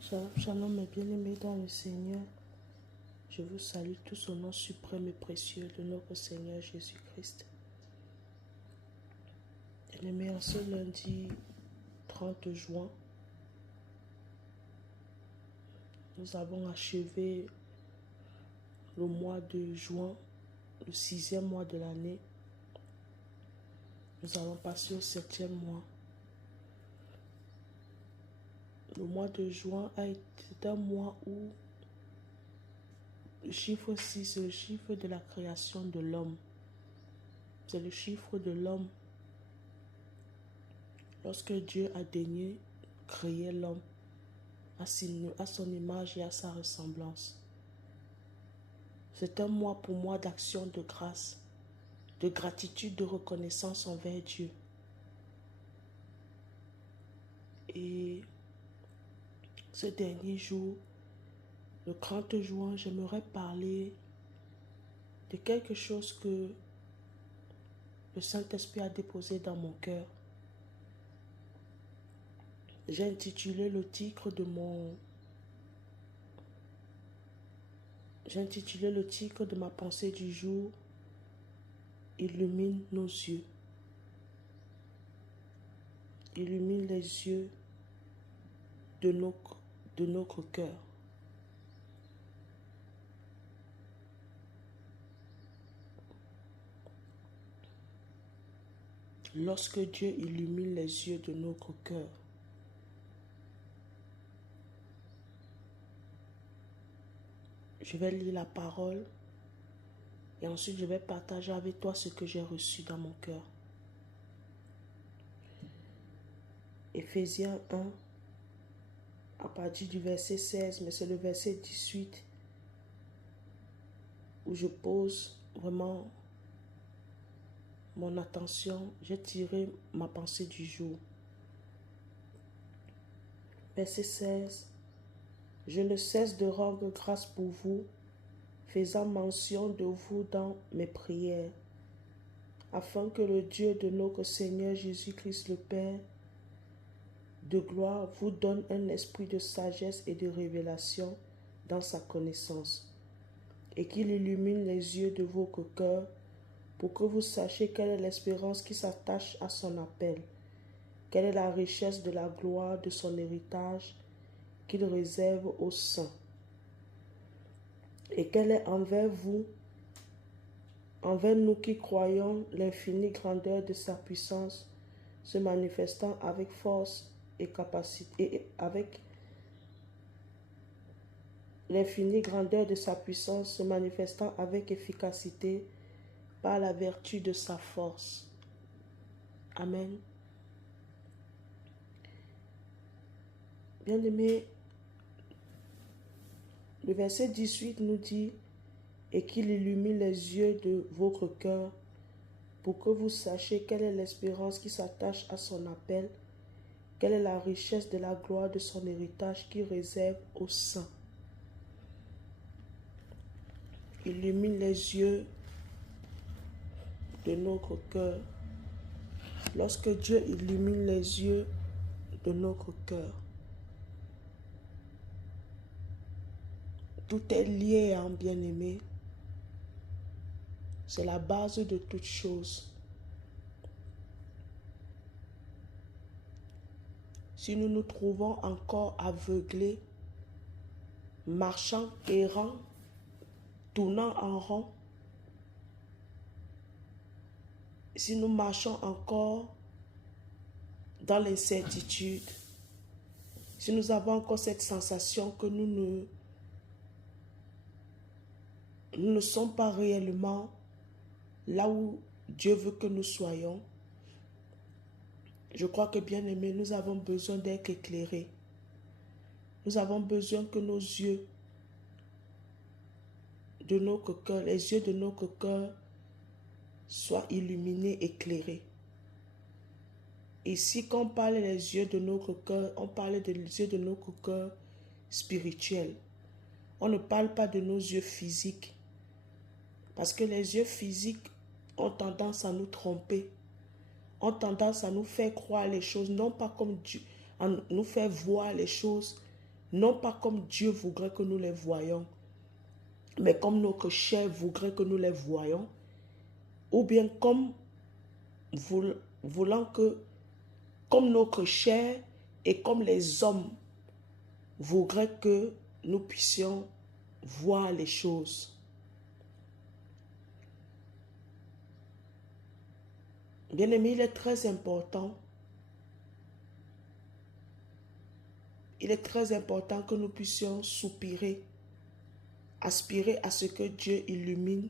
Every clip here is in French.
Shalom, shalom, mes bien-aimés dans le Seigneur. Je vous salue tous au nom suprême et précieux de notre Seigneur Jésus-Christ. Bien-aimés, en ce lundi 30 juin, nous avons achevé le mois de juin, le 6e mois de l'année. Nous allons passer au 7e mois. Le mois de juin est un mois où le chiffre 6, c'est le chiffre de la création de l'homme. C'est le chiffre de l'homme. Lorsque Dieu a daigné créer l'homme à son image et à sa ressemblance. C'est un mois pour moi d'action de grâce, de gratitude, de reconnaissance envers Dieu. Et ce dernier jour, le 30 juin, j'aimerais parler de quelque chose que le Saint-Esprit a déposé dans mon cœur. J'ai intitulé le titre de ma pensée du jour, illumine nos yeux. Illumine les yeux de notre cœur. Lorsque Dieu illumine les yeux de notre cœur, je vais lire la parole et ensuite je vais partager avec toi ce que j'ai reçu dans mon cœur. Éphésiens 1, à partir du verset 16, mais c'est le verset 18 où je pose vraiment mon attention. J'ai tiré ma pensée du jour. Verset 16. Je ne cesse de rendre grâce pour vous, faisant mention de vous dans mes prières, afin que le Dieu de notre Seigneur Jésus-Christ le Père de gloire vous donne un esprit de sagesse et de révélation dans sa connaissance, et qu'il illumine les yeux de votre cœur pour que vous sachiez quelle est l'espérance qui s'attache à son appel, quelle est la richesse de la gloire de son héritage qu'il réserve aux saints, et quelle est envers nous qui croyons, l'infinie grandeur de sa puissance se manifestant avec force et capacité, et avec l'infinie grandeur de sa puissance se manifestant avec efficacité par la vertu de sa force. Amen. Bien-aimés, le verset 18 nous dit « Et qu'il illumine les yeux de votre cœur pour que vous sachiez quelle est l'espérance qui s'attache à son appel, quelle est la richesse de la gloire de son héritage qu'il réserve aux saints. » Illumine les yeux de notre cœur. Lorsque Dieu illumine les yeux de notre cœur, tout est lié en bien-aimé. C'est la base de toute chose. Si nous nous trouvons encore aveuglés, marchant, errant, tournant en rond, si nous marchons encore dans l'incertitude, si nous avons encore cette sensation que nous ne sommes pas réellement là où Dieu veut que nous soyons, je crois que, bien aimés, nous avons besoin d'être éclairés. Nous avons besoin que nos yeux de notre cœur, les yeux de notre cœur soient illuminés, éclairés. Ici, quand on parle des yeux de notre cœur, on parle des yeux de notre cœur spirituel. On ne parle pas de nos yeux physiques. Parce que les yeux physiques ont tendance à nous tromper, ont tendance à nous faire croire les choses, non pas comme Dieu, à nous faire voir les choses non pas comme Dieu voudrait que nous les voyions, mais comme notre chair voudrait que nous les voyions, ou bien comme voulant que, comme notre chair et comme les hommes voudraient que nous puissions voir les choses. Bien-aimé, il est très important que nous puissions soupirer, aspirer à ce que Dieu illumine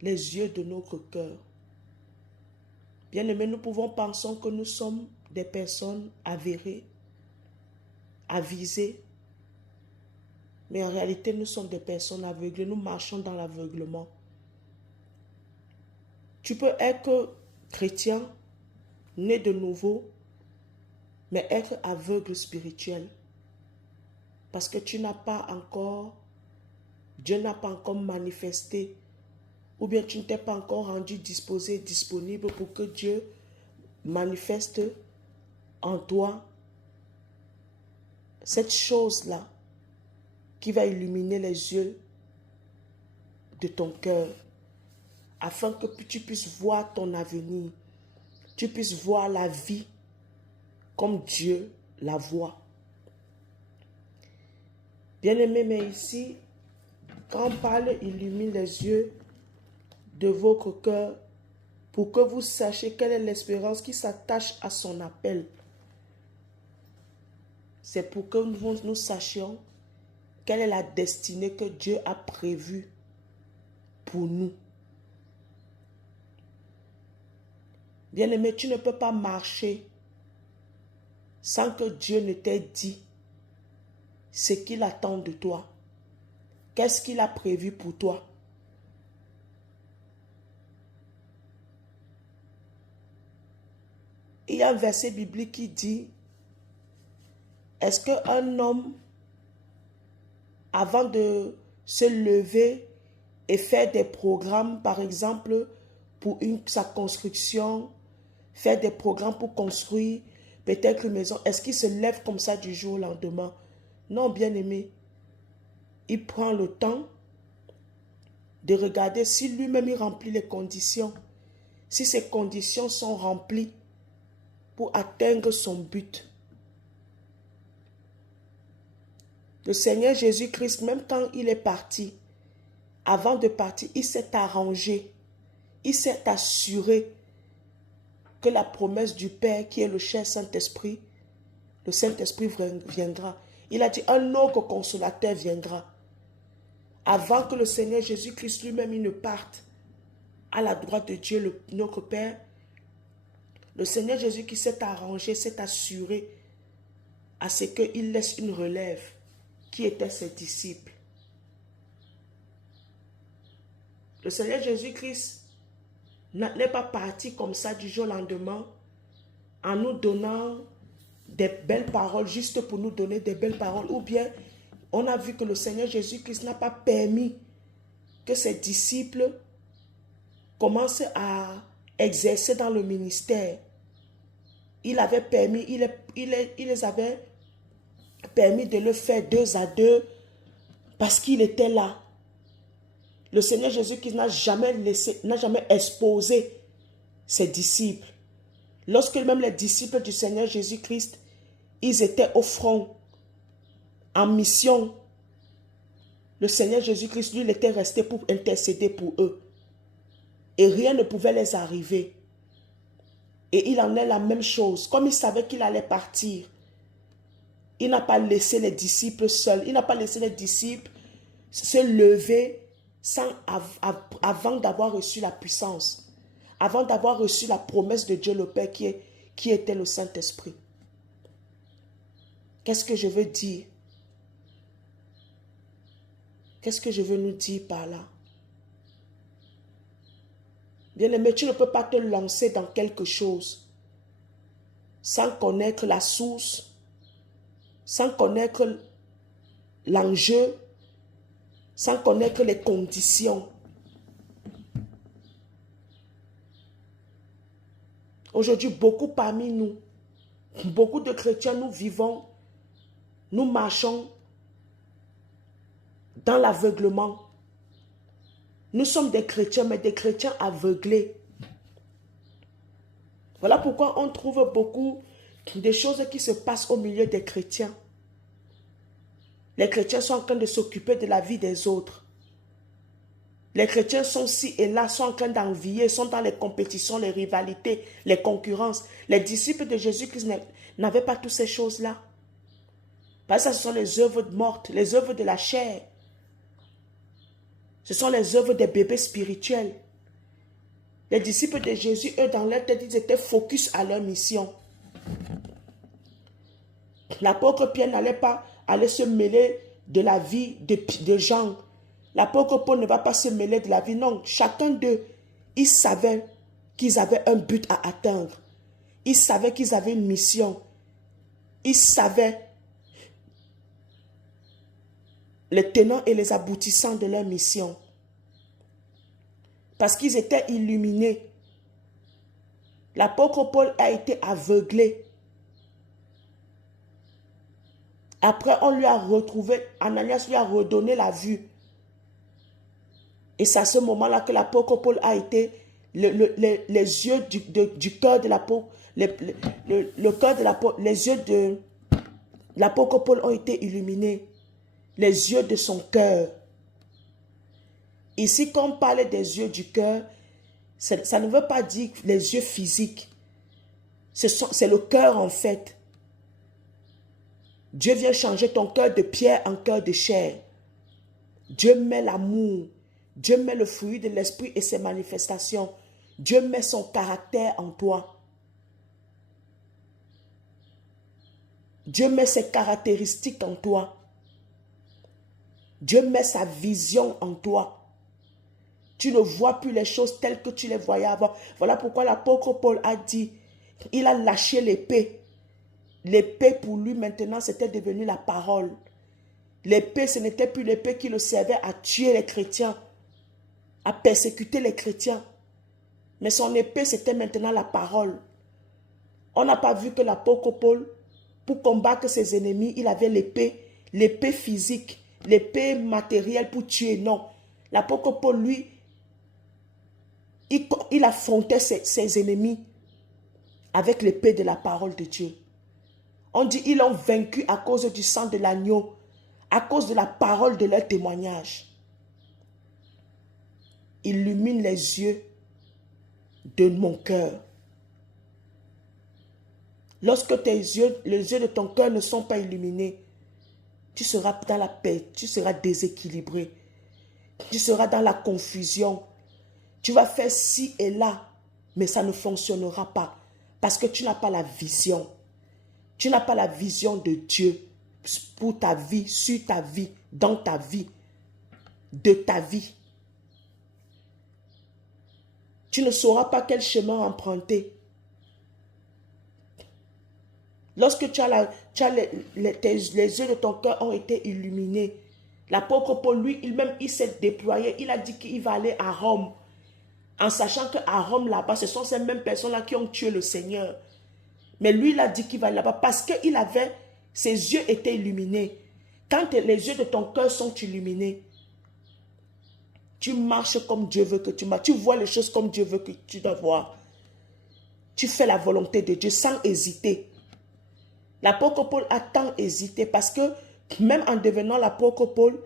les yeux de notre cœur. Bien-aimés, nous pouvons penser que nous sommes des personnes avérées, avisées, mais en réalité, nous sommes des personnes aveugles. Nous marchons dans l'aveuglement. Tu peux être chrétien, né de nouveau, mais être aveugle spirituel. Parce que Dieu n'a pas encore manifesté, ou bien tu ne t'es pas encore rendu disposé, disponible pour que Dieu manifeste en toi cette chose-là qui va illuminer les yeux de ton cœur, afin que tu puisses voir ton avenir, tu puisses voir la vie comme Dieu la voit. Bien-aimé, mais ici, quand on parle, illumine les yeux de votre cœur pour que vous sachiez quelle est l'espérance qui s'attache à son appel. C'est pour que nous sachions quelle est la destinée que Dieu a prévue pour nous. Bien-aimé, tu ne peux pas marcher sans que Dieu ne t'ait dit ce qu'il attend de toi. Qu'est-ce qu'il a prévu pour toi? Il y a un verset biblique qui dit, est-ce qu'un homme, avant de se lever et faire des programmes, par exemple, pour sa construction, faire des programmes pour construire peut-être une maison, est-ce qu'il se lève comme ça du jour au lendemain? Non, bien-aimé. Il prend le temps de regarder si lui-même il remplit les conditions. Si ces conditions sont remplies pour atteindre son but. Le Seigneur Jésus-Christ, même quand il est parti, avant de partir, il s'est arrangé, il s'est assuré que la promesse du Père, qui est le cher Saint-Esprit, le Saint-Esprit viendra. Il a dit, un autre consolateur viendra. Avant que le Seigneur Jésus-Christ lui-même il ne parte à la droite de Dieu, notre Père, le Seigneur Jésus qui s'est arrangé, s'est assuré à ce qu'il laisse une relève qui était ses disciples. Le Seigneur Jésus-Christ n'est pas parti comme ça du jour au lendemain en nous donnant des belles paroles, juste pour nous donner des belles paroles. Ou bien, on a vu que le Seigneur Jésus-Christ n'a pas permis que ses disciples commencent à exercer dans le ministère. Il avait permis, il les avait permis de le faire 2 à 2 parce qu'il était là. Le Seigneur Jésus-Christ n'a jamais exposé ses disciples. Lorsque même les disciples du Seigneur Jésus-Christ, ils étaient au front, en mission, le Seigneur Jésus-Christ, lui, il était resté pour intercéder pour eux. Et rien ne pouvait les arriver. Et il en est la même chose. Comme il savait qu'il allait partir, il n'a pas laissé les disciples seuls. Il n'a pas laissé les disciples se lever avant d'avoir reçu la puissance. Avant d'avoir reçu la promesse de Dieu le Père qui était le Saint-Esprit. Qu'est-ce que je veux dire? Qu'est-ce que je veux nous dire par là? Bien-aimé, tu ne peux pas te lancer dans quelque chose sans connaître la source, sans connaître l'enjeu, sans connaître les conditions. Aujourd'hui, beaucoup parmi nous, beaucoup de chrétiens, nous vivons nous marchons dans l'aveuglement. Nous sommes des chrétiens, mais des chrétiens aveuglés. Voilà pourquoi on trouve beaucoup de choses qui se passent au milieu des chrétiens. Les chrétiens sont en train de s'occuper de la vie des autres. Les chrétiens sont ci et là, sont en train d'envier, sont dans les compétitions, les rivalités, les concurrences. Les disciples de Jésus-Christ n'avaient pas toutes ces choses-là. Parce que ce sont les œuvres mortes, les œuvres de la chair. Ce sont les œuvres des bébés spirituels. Les disciples de Jésus, eux, dans leur tête, ils étaient focus à leur mission. L'apôtre Pierre n'allait pas aller se mêler de la vie de Jean. L'apôtre Paul ne va pas se mêler de la vie. Non, chacun d'eux, ils savaient qu'ils avaient un but à atteindre. Ils savaient qu'ils avaient une mission. Ils savaient les tenants et les aboutissants de leur mission. Parce qu'ils étaient illuminés. L'apôtre Paul a été aveuglé. Après, on lui a retrouvé, Ananias lui a redonné la vue. Et c'est à ce moment-là que l'apôtre Paul a été, les yeux du cœur de l'apôtre, le cœur de l'apôtre, les yeux de l'apôtre Paul ont été illuminés. Les yeux de son cœur. Ici, quand on parle des yeux du cœur, ça ne veut pas dire les yeux physiques. C'est le cœur en fait. Dieu vient changer ton cœur de pierre en cœur de chair. Dieu met l'amour. Dieu met le fruit de l'esprit et ses manifestations. Dieu met son caractère en toi. Dieu met ses caractéristiques en toi. Dieu met sa vision en toi. Tu ne vois plus les choses telles que tu les voyais avant. Voilà pourquoi l'apôtre Paul a dit, il a lâché l'épée. L'épée pour lui maintenant c'était devenu la parole. L'épée ce n'était plus l'épée qui le servait à tuer les chrétiens, à persécuter les chrétiens. Mais son épée c'était maintenant la parole. On n'a pas vu que l'apôtre Paul, pour combattre ses ennemis, il avait l'épée physique, l'épée matérielle pour tuer. Non. L'apôtre Paul, lui, il affrontait ses ennemis avec l'épée de la parole de Dieu. On dit ils l'ont vaincu à cause du sang de l'agneau, à cause de la parole de leur témoignage. Illumine les yeux de mon cœur. Lorsque les yeux de ton cœur ne sont pas illuminés, tu seras dans la paix, tu seras déséquilibré, tu seras dans la confusion. Tu vas faire ci et là, mais ça ne fonctionnera pas parce que tu n'as pas la vision. Tu n'as pas la vision de Dieu pour ta vie, sur ta vie, dans ta vie, de ta vie. Tu ne sauras pas quel chemin emprunter. Lorsque les yeux de ton cœur ont été illuminés, l'apôtre Paul, lui, il s'est déployé. Il a dit qu'il va aller à Rome. En sachant qu'à Rome, là-bas, ce sont ces mêmes personnes-là qui ont tué le Seigneur. Mais lui, il a dit qu'il va là-bas parce que ses yeux étaient illuminés. Quand les yeux de ton cœur sont illuminés, tu marches comme Dieu veut que tu marches. Tu vois les choses comme Dieu veut que tu dois voir. Tu fais la volonté de Dieu sans hésiter. L'apôtre Paul a tant hésité parce que même en devenant l'apôtre Paul,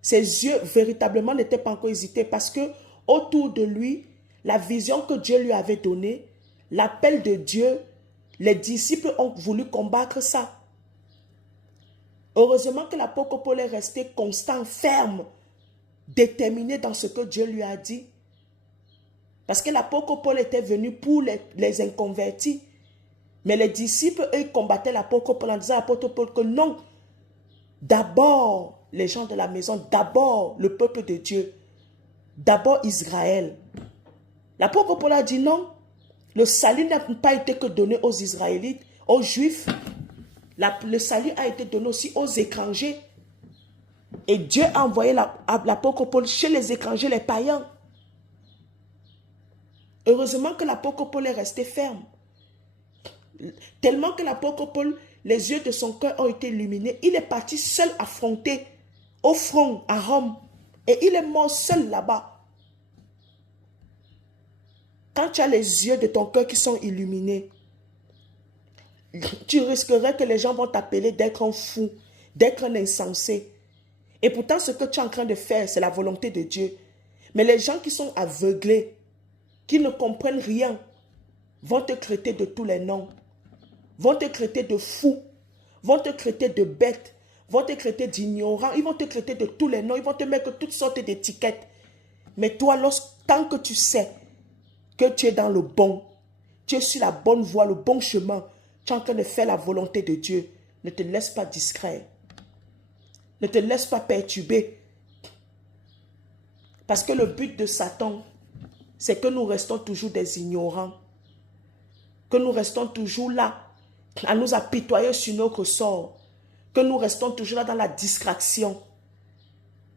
ses yeux véritablement n'étaient pas encore hésités parce que autour de lui, la vision que Dieu lui avait donnée, l'appel de Dieu, les disciples ont voulu combattre ça. Heureusement que l'apôtre Paul est resté constant, ferme, déterminé dans ce que Dieu lui a dit. Parce que l'apôtre Paul était venu pour les inconvertis. Mais les disciples, eux, combattaient l'apôtre Paul en disant à l'apôtre Paul que non, d'abord les gens de la maison, d'abord le peuple de Dieu, d'abord Israël. L'apôtre Paul a dit non, le salut n'a pas été que donné aux Israélites, aux Juifs. Le salut a été donné aussi aux étrangers. Et Dieu a envoyé l'apôtre Paul chez les étrangers, les païens. Heureusement que l'apôtre Paul est resté ferme. Tellement que l'apôtre Paul, les yeux de son cœur ont été illuminés, il est parti seul affronter au front à Rome. Et il est mort seul là-bas. Quand tu as les yeux de ton cœur qui sont illuminés, tu risquerais que les gens vont t'appeler d'être un fou, d'être un insensé. Et pourtant, ce que tu es en train de faire, c'est la volonté de Dieu. Mais les gens qui sont aveuglés, qui ne comprennent rien, vont te traiter de tous les noms, vont te traiter de fou, vont te traiter de bête, vont te traiter d'ignorant, ils vont te traiter de tous les noms, ils vont te mettre toutes sortes d'étiquettes. Mais toi, tant que tu sais que tu es dans le bon, tu es sur la bonne voie, le bon chemin, tu es en train de faire la volonté de Dieu, ne te laisse pas distraire. Ne te laisse pas perturber. Parce que le but de Satan, c'est que nous restons toujours des ignorants. Que nous restons toujours là, à nous apitoyer sur notre sort. Que nous restons toujours là dans la distraction.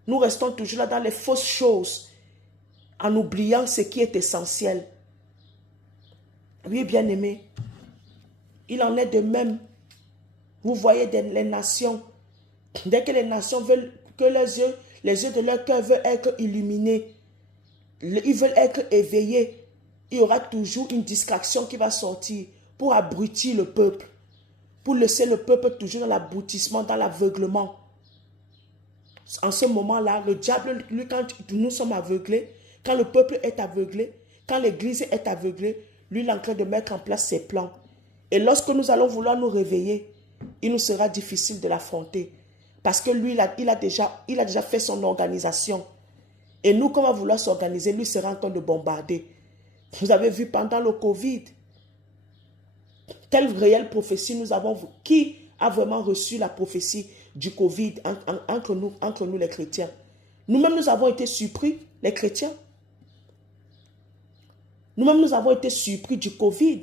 Nous restons toujours là dans les fausses choses, en oubliant ce qui est essentiel. Oui, bien-aimés, il en est de même. Vous voyez les nations, dès que les nations veulent que les yeux de leur cœur veulent être illuminés, ils veulent être éveillés, il y aura toujours une distraction qui va sortir pour abrutir le peuple, pour laisser le peuple toujours dans l'abrutissement, dans l'aveuglement. En ce moment-là, le diable, lui, quand nous sommes aveuglés, quand le peuple est aveuglé, quand l'église est aveuglée, lui, il est en train de mettre en place ses plans. Et lorsque nous allons vouloir nous réveiller, il nous sera difficile de l'affronter. Parce que lui, il a déjà fait son organisation. Et nous, quand on va vouloir s'organiser, lui sera en train de bombarder. Vous avez vu pendant le Covid, quelle réelle prophétie nous avons vu. Qui a vraiment reçu la prophétie du Covid entre nous les chrétiens? Nous-mêmes, nous avons été surpris, les chrétiens. Nous-mêmes, nous avons été surpris du Covid.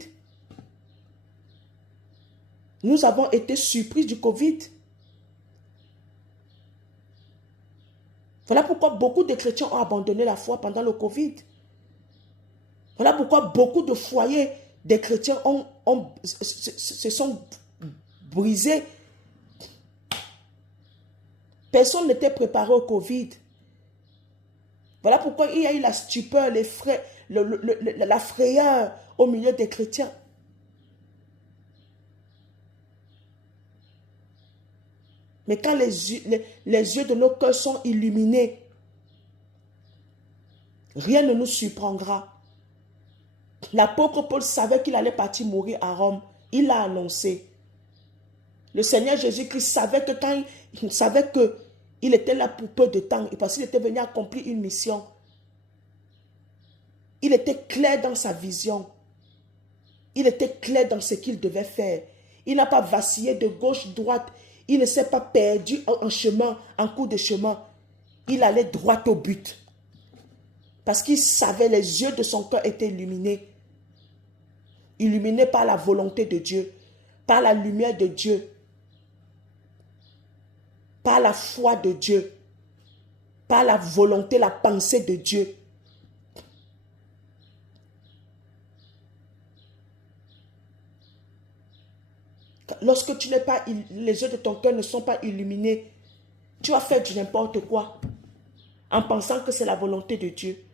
Nous avons été surpris du Covid. Voilà pourquoi beaucoup de chrétiens ont abandonné la foi pendant le Covid. Voilà pourquoi beaucoup de foyers des chrétiens se sont brisés. Personne n'était préparé au Covid. Voilà pourquoi il y a eu la stupeur, la frayeur au milieu des chrétiens. Mais quand les yeux de nos cœurs sont illuminés, rien ne nous surprendra. L'apôtre Paul savait qu'il allait partir mourir à Rome. Il l'a annoncé. Le Seigneur Jésus-Christ savait que quand il savait qu'il était là pour peu de temps, parce qu'il était venu accomplir une mission. Il était clair dans sa vision. Il était clair dans ce qu'il devait faire. Il n'a pas vacillé de gauche, droite. Il ne s'est pas perdu en chemin, en cours de chemin. Il allait droit au but. Parce qu'il savait, les yeux de son cœur étaient illuminés. Illuminés par la volonté de Dieu, par la lumière de Dieu, par la foi de Dieu, par la volonté, la pensée de Dieu. Lorsque tu n'es pas, les yeux de ton cœur ne sont pas illuminés, tu vas faire du n'importe quoi en pensant que c'est la volonté de Dieu.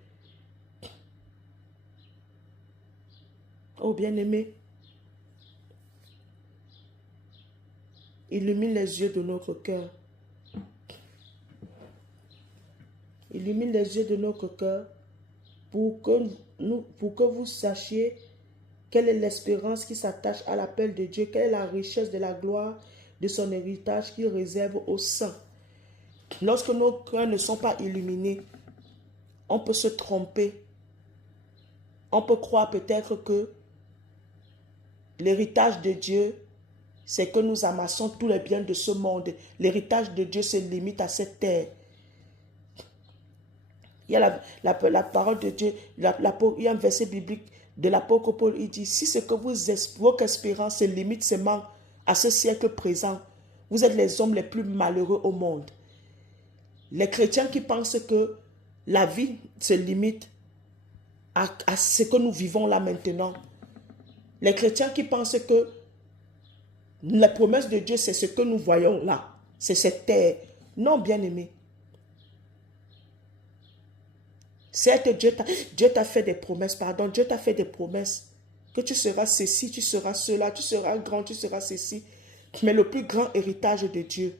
Oh bien-aimé, illumine les yeux de notre cœur. Illumine les yeux de notre cœur pour que vous sachiez quelle est l'espérance qui s'attache à l'appel de Dieu, quelle est la richesse de la gloire de son héritage qu'il réserve aux saints. Lorsque nos cœurs ne sont pas illuminés, on peut se tromper. On peut croire peut-être que l'héritage de Dieu, c'est que nous amassons tous les biens de ce monde. L'héritage de Dieu se limite à cette terre. Il y a la parole de Dieu, il y a un verset biblique de l'apôtre Paul, il dit, si ce que votre espérance se limite seulement à ce siècle présent, vous êtes les hommes les plus malheureux au monde. Les chrétiens qui pensent que la vie se limite à ce que nous vivons là maintenant. Les chrétiens qui pensent que La promesse de Dieu, c'est ce que nous voyons là. C'est cette terre. Non, bien-aimé. Certes, Dieu t'a fait des promesses, pardon. Dieu t'a fait des promesses. Que tu seras ceci, tu seras cela, tu seras grand, tu seras ceci. Mais le plus grand héritage de Dieu,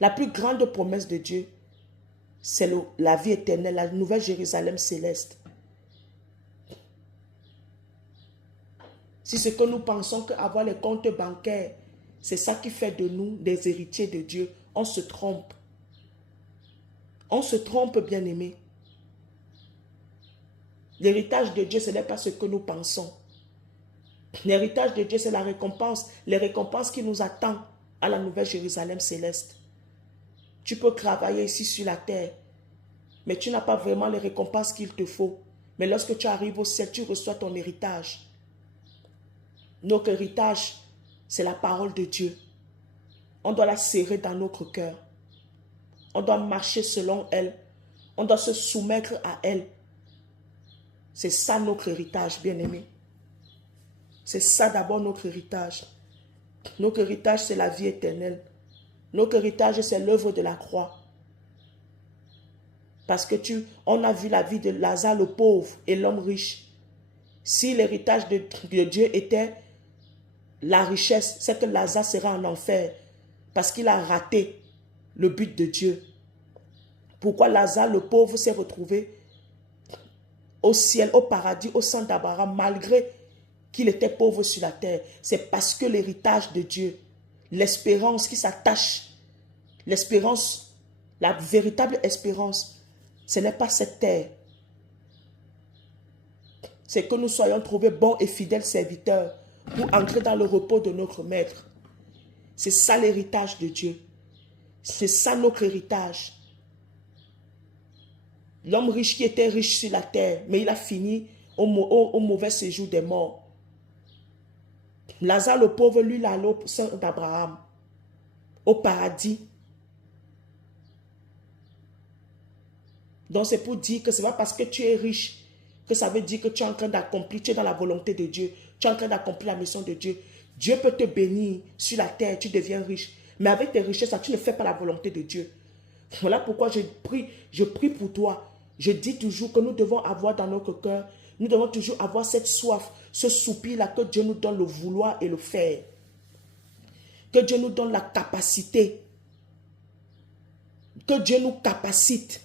la plus grande promesse de Dieu, c'est la vie éternelle, la nouvelle Jérusalem céleste. Si c'est que nous pensons qu'avoir les comptes bancaires, c'est ça qui fait de nous des héritiers de Dieu, on se trompe. On se trompe, bien-aimé. L'héritage de Dieu, ce n'est pas ce que nous pensons. L'héritage de Dieu, c'est la récompense, les récompenses qui nous attendent à la nouvelle Jérusalem céleste. Tu peux travailler ici sur la terre, mais tu n'as pas vraiment les récompenses qu'il te faut. Mais lorsque tu arrives au ciel, tu reçois ton héritage. Notre héritage, c'est la parole de Dieu. On doit la serrer dans notre cœur. On doit marcher selon elle. On doit se soumettre à elle. C'est ça notre héritage, bien-aimé. C'est ça d'abord notre héritage. Notre héritage, c'est la vie éternelle. Notre héritage, c'est l'œuvre de la croix. Parce que on a vu la vie de Lazare le pauvre et l'homme riche. Si l'héritage de Dieu était la richesse, c'est que Lazare sera en enfer. Parce qu'il a raté le but de Dieu. Pourquoi Lazare le pauvre s'est retrouvé au ciel, au paradis, au sein d'Abraham, malgré qu'il était pauvre sur la terre? C'est parce que l'héritage de Dieu, l'espérance qui s'attache, l'espérance, la véritable espérance, ce n'est pas cette terre. C'est que nous soyons trouvés bons et fidèles serviteurs pour entrer dans le repos de notre Maître. C'est ça l'héritage de Dieu. C'est ça notre héritage. L'homme riche qui était riche sur la terre, mais il a fini au mauvais séjour des morts. Lazare le pauvre, lui, il allait au sein d'Abraham, au paradis. Donc c'est pour dire que ce n'est pas parce que tu es riche que ça veut dire que tu es en train d'accomplir, tu es dans la volonté de Dieu, tu es en train d'accomplir la mission de Dieu. Dieu peut te bénir sur la terre, tu deviens riche. Mais avec tes richesses, tu ne fais pas la volonté de Dieu. Voilà pourquoi je prie pour toi. Je dis toujours que nous devons avoir dans notre cœur, nous devons toujours avoir cette soif, ce soupir-là, que Dieu nous donne le vouloir et le faire. Que Dieu nous donne la capacité. Que Dieu nous capacite.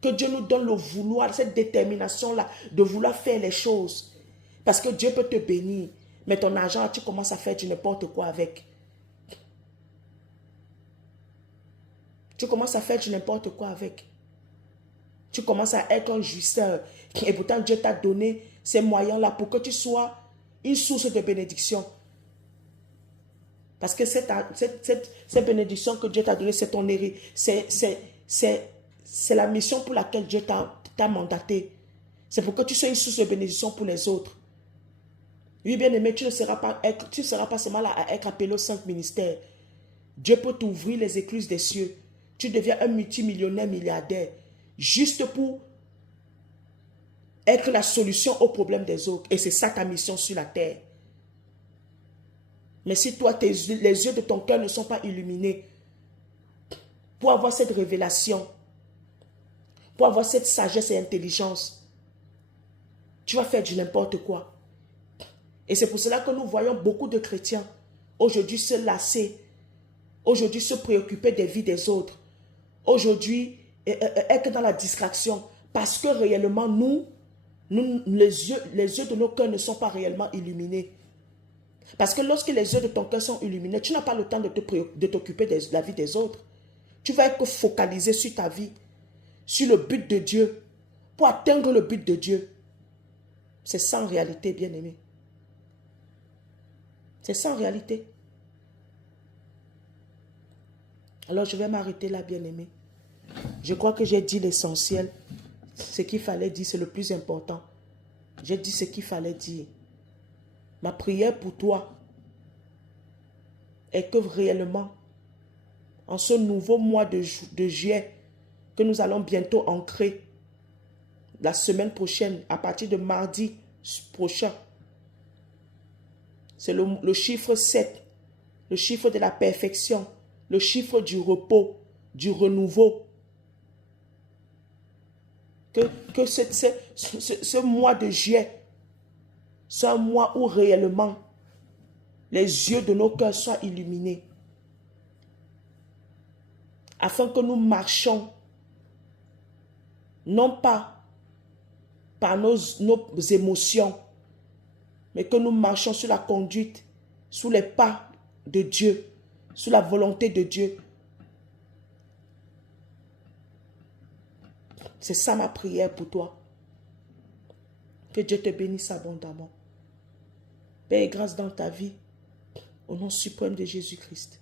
Que Dieu nous donne le vouloir, cette détermination-là, de vouloir faire les choses. Parce que Dieu peut te bénir, mais ton argent, tu commences à faire du n'importe quoi avec. Tu commences à faire du n'importe quoi avec. Tu commences à être un jouisseur. Et pourtant, Dieu t'a donné ces moyens-là pour que tu sois une source de bénédiction. Parce que cette bénédiction que Dieu t'a donnée, c'est ton héritage. C'est la mission pour laquelle Dieu t'a mandaté. C'est pour que tu sois une source de bénédiction pour les autres. Oui, bien aimé, tu ne seras pas seulement là à être appelé au saint ministère. Dieu peut t'ouvrir les écluses des cieux. Tu deviens un multimillionnaire, milliardaire. Juste pour être la solution aux problèmes des autres. Et c'est ça ta mission sur la terre. Mais si toi, les yeux de ton cœur ne sont pas illuminés pour avoir cette révélation, pour avoir cette sagesse et intelligence, tu vas faire du n'importe quoi. Et c'est pour cela que nous voyons beaucoup de chrétiens aujourd'hui se lasser, aujourd'hui se préoccuper des vies des autres, aujourd'hui être dans la distraction, parce que réellement les yeux de nos cœurs ne sont pas réellement illuminés. Parce que lorsque les yeux de ton cœur sont illuminés, tu n'as pas le temps de t'occuper de la vie des autres. Tu vas être focalisé sur ta vie, sur le but de Dieu, pour atteindre le but de Dieu. C'est ça en réalité, bien-aimé. C'est ça en réalité. Alors je vais m'arrêter là, bien-aimé. Je crois que j'ai dit l'essentiel. Ce qu'il fallait dire, c'est le plus important. J'ai dit ce qu'il fallait dire. Ma prière pour toi est que réellement, en ce nouveau mois de juillet, que nous allons bientôt ancrer, la semaine prochaine, à partir de mardi prochain, C'est le chiffre 7, le chiffre de la perfection, le chiffre du repos, du renouveau. Que ce mois de juillet soit un mois où réellement les yeux de nos cœurs soient illuminés, afin que nous marchions non pas par nos émotions, mais que nous marchions sur la conduite, sous les pas de Dieu, sous la volonté de Dieu. C'est ça ma prière pour toi. Que Dieu te bénisse abondamment. Paix et grâce dans ta vie, au nom suprême de Jésus-Christ.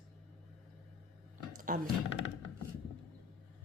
Amen.